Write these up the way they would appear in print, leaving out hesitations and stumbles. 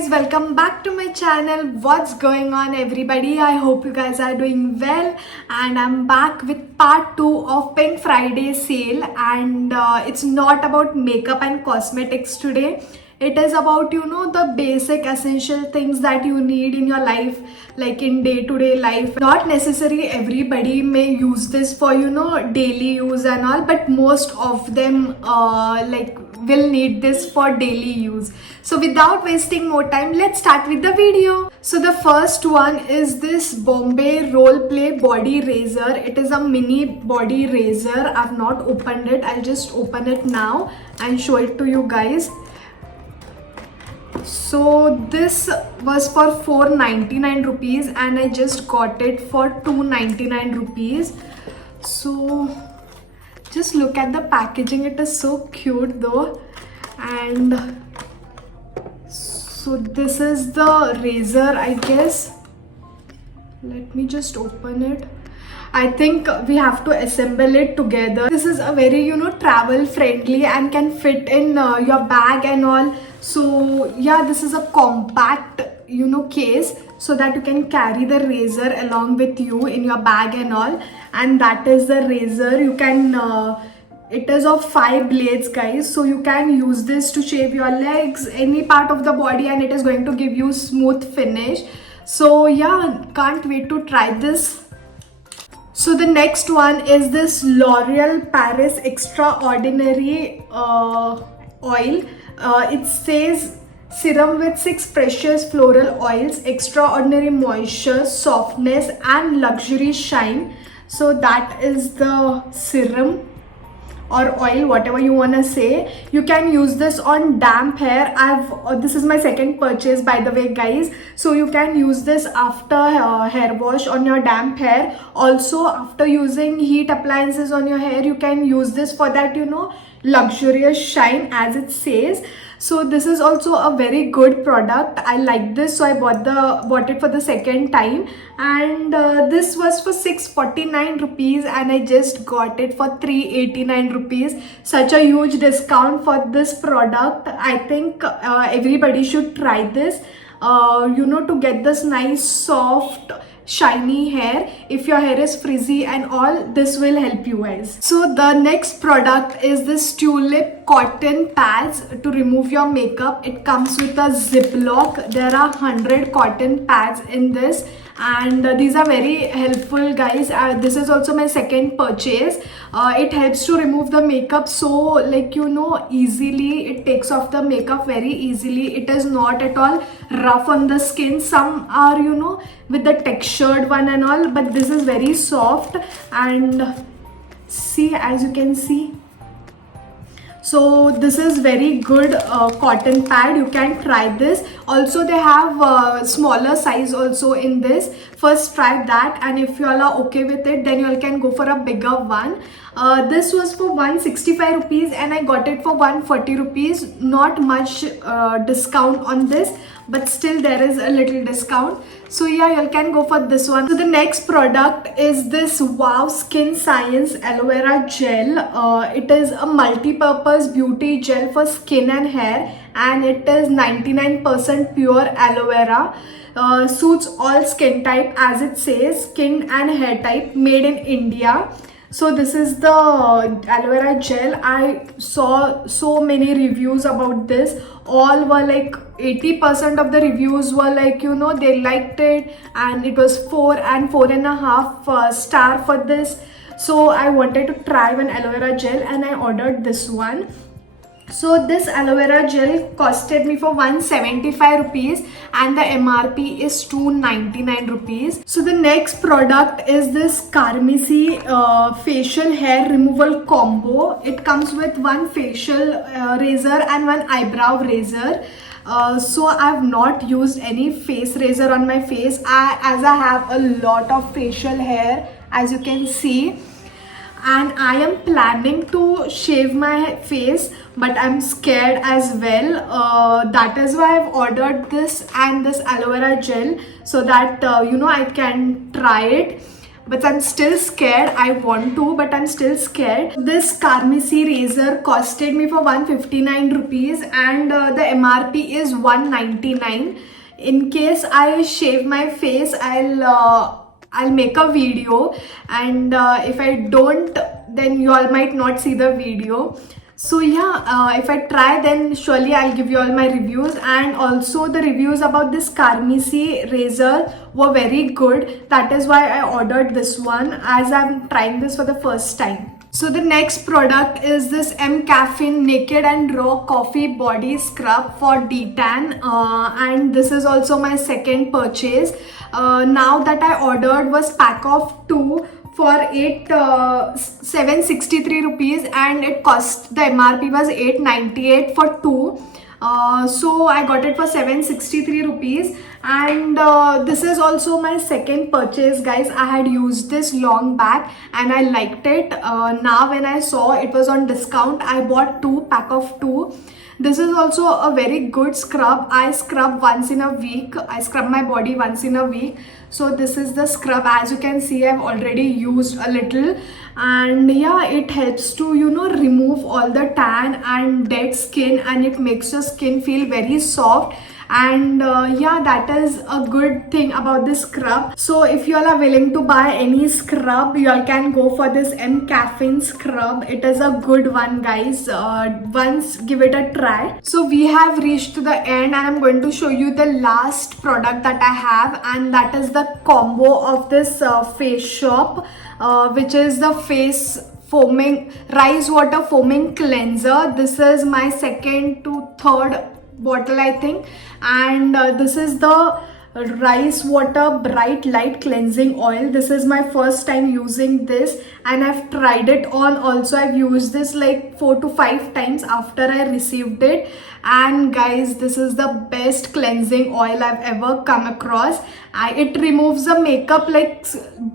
guys, welcome back to my channel. What's going on everybody? I hope you guys are doing well, and I'm back with part 2 of Pink Friday sale. And it's not about makeup and cosmetics today. It is about the basic essential things that you need in your life, like in day-to-day life. Not necessarily everybody may use this for daily use and all, but most of them will need this for daily use. So without wasting more time, let's start with the video. So the first one is this Bombay Role Play Body Razor. It is a mini body razor. I've not opened it. I'll just open it now and show it to you guys. So this was for 499 rupees and I just got it for 299 rupees. So just look at the packaging. It is so cute though. And so this is the razor, I guess. Let me just open it. I think we have to assemble it together. This is a very travel friendly and can fit in your bag and all. So yeah, this is a compact case, so that you can carry the razor along with you in your bag and all. And that is the razor. You can it is of 5 blades, guys, so you can use this to shave your legs, any part of the body, and it is going to give you smooth finish. So yeah, can't wait to try this. So the next one is this L'Oreal Paris Extraordinary oil. It says serum with 6 precious floral oils, extraordinary moisture, softness and luxury shine. So that is the serum or oil, whatever you want to say. You can use this on damp hair. This is my second purchase, by the way, guys. So you can use this after hair wash on your damp hair. Also, after using heat appliances on your hair, you can use this for that luxurious shine, as it says. So this is also a very good product. I like this, so I bought it for the second time. And this was for 649 rupees and I just got it for 389 rupees. Such a huge discount for this product. I think everybody should try this to get this nice soft shiny hair. If your hair is frizzy and all, this will help you guys. So the next product is this Tulip cotton pads to remove your makeup. It comes with a ziplock. There are 100 cotton pads in this, and these are very helpful, guys. This is also my second purchase. It helps to remove the makeup so easily. It takes off the makeup very easily. It is not at all rough on the skin. Some are with the textured one and all, but this is very soft. And see, as you can see, so this is very good cotton pad. You can try this. Also they have smaller size also in this. First try that, and if you all are okay with it, then you all can go for a bigger one. This was for 165 rupees and I got it for 140 rupees. Not much discount on this, but still there is a little discount. So yeah, you all can go for this one. So the next product is this Wow Skin Science Aloe Vera Gel. It is a multi-purpose beauty gel for skin and hair, and it is 99% pure aloe vera. Suits all skin type, as it says, skin and hair type, made in India. So this is the aloe vera gel. I saw so many reviews about this. All were like 80% of the reviews were like they liked it, and it was 4 and 4.5 star for this. So I wanted to try one aloe vera gel and I ordered this one. So this aloe vera gel costed me for 175 rupees and the MRP is 299 rupees. So the next product is this Carmisi facial hair removal combo. It comes with one facial razor and one eyebrow razor. So I have not used any face razor on my face, as I have a lot of facial hair, as you can see. And I am planning to shave my face, but I'm scared as well. That is why I've ordered this and this aloe vera gel, so that I can try it. but I'm still scared. I want to, but I'm still scared. This Carmisi razor costed me for 159 rupees and the MRP is 199. In case I shave my face, I'll make a video, and if I don't, then you all might not see the video. So yeah, if I try, then surely I'll give you all my reviews. And also the reviews about this Carmisi razor were very good. That is why I ordered this one, as I'm trying this for the first time. So the next product is this M Caffeine Naked and Raw Coffee Body Scrub for Detan, and this is also my second purchase. Now that I ordered was pack of 2 for 763 rupees, and it cost, the MRP was 898 for 2. So I got it for 763 rupees, and this is also my second purchase, guys. I had used this long back and I liked it. Now when I saw it was on discount, I bought 2 pack of 2. This is also a very good scrub. I scrub once in a week. I scrub my body once in a week. So this is the scrub. As you can see, I've already used a little, and yeah, it helps to, you know, remove all the tan and dead skin, and it makes your skin feel very soft. And yeah, that is a good thing about this scrub. So if you all are willing to buy any scrub, you all can go for this M Caffeine scrub. It is a good one, guys. Once give it a try. So we have reached to the end, and I'm going to show you the last product that I have, and that is the combo of this Face Shop, which is the face foaming rice water foaming cleanser. This is my second to third bottle, I think, and this is the rice water bright light cleansing oil. This is my first time using this, and I've tried it on also. I've used this like 4 to 5 times after I received it, and guys, this is the best cleansing oil I've ever come across. It removes the makeup like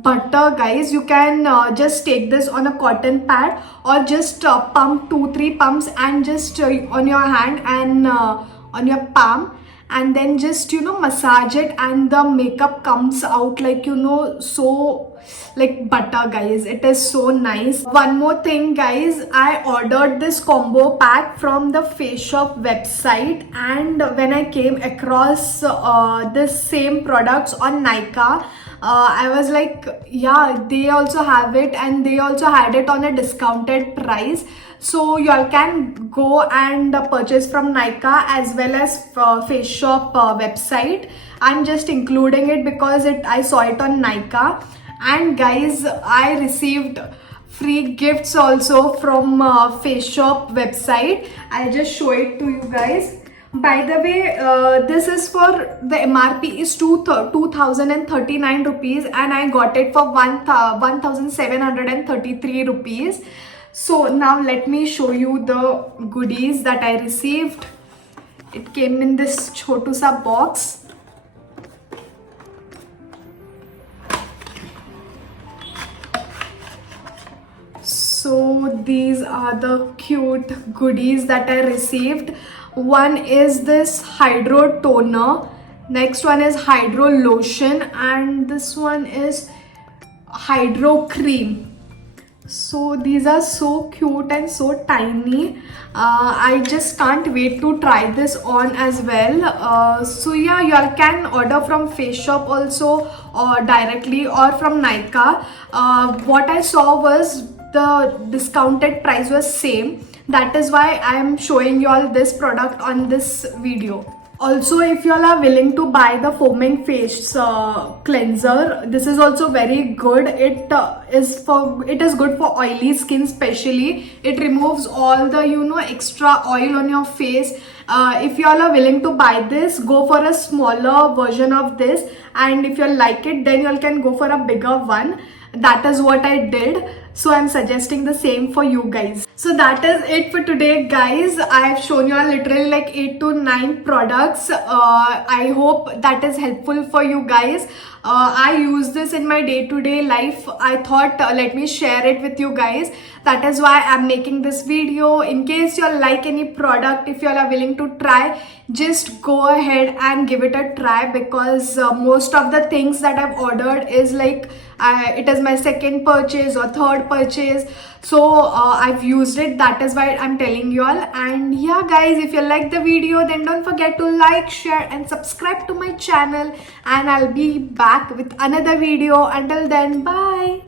butter, guys. You can just take this on a cotton pad, or just pump 2-3 pumps, and just on your hand and on your palm, and then just, you know, massage it, and the makeup comes out like, you know, so like butter, guys. It is so nice. One more thing, guys, I ordered this combo pack from the Face Shop website, and when I came across this same products on Nykaa, I was like, yeah, they also have it, and they also had it on a discounted price. So y'all can go and purchase from Nykaa as well as Face Shop website. I'm just including it because I saw it on Nykaa. And guys, I received free gifts also from Face Shop website. I'll just show it to you guys. By the way, this is for, the MRP is 2039 rupees, and I got it for 1733 rupees. So now let me show you the goodies that I received. It came in this chotu sa box. So these are the cute goodies that I received. One is this Hydro Toner, next one is Hydro Lotion, and this one is Hydro Cream. So these are so cute and so tiny. I just can't wait to try this on as well. So yeah, you all can order from Face Shop also, or directly, or from Nykaa. What I saw was the discounted price was same. That is why I am showing you all this product on this video. Also, if you all are willing to buy the foaming face cleanser, this is also very good. It is good for oily skin especially. It removes all the, you know, extra oil on your face. If you all are willing to buy this, go for a smaller version of this, and if you all like it, then you all can go for a bigger one. That is what I did. So I'm suggesting the same for you guys. So that is it for today, guys. I have shown you all literally like 8 to 9 products. I hope that is helpful for you guys. I use this in my day-to-day life. I thought let me share it with you guys. That is why I'm making this video. In case you all like any product, if you all are willing to try, just go ahead and give it a try, because most of the things that I've ordered is like it is my second purchase or third purchase. So I've used it. That is why I'm telling you all. And yeah guys, if you like the video, then don't forget to like, share and subscribe to my channel, and I'll be back with another video. Until then, bye.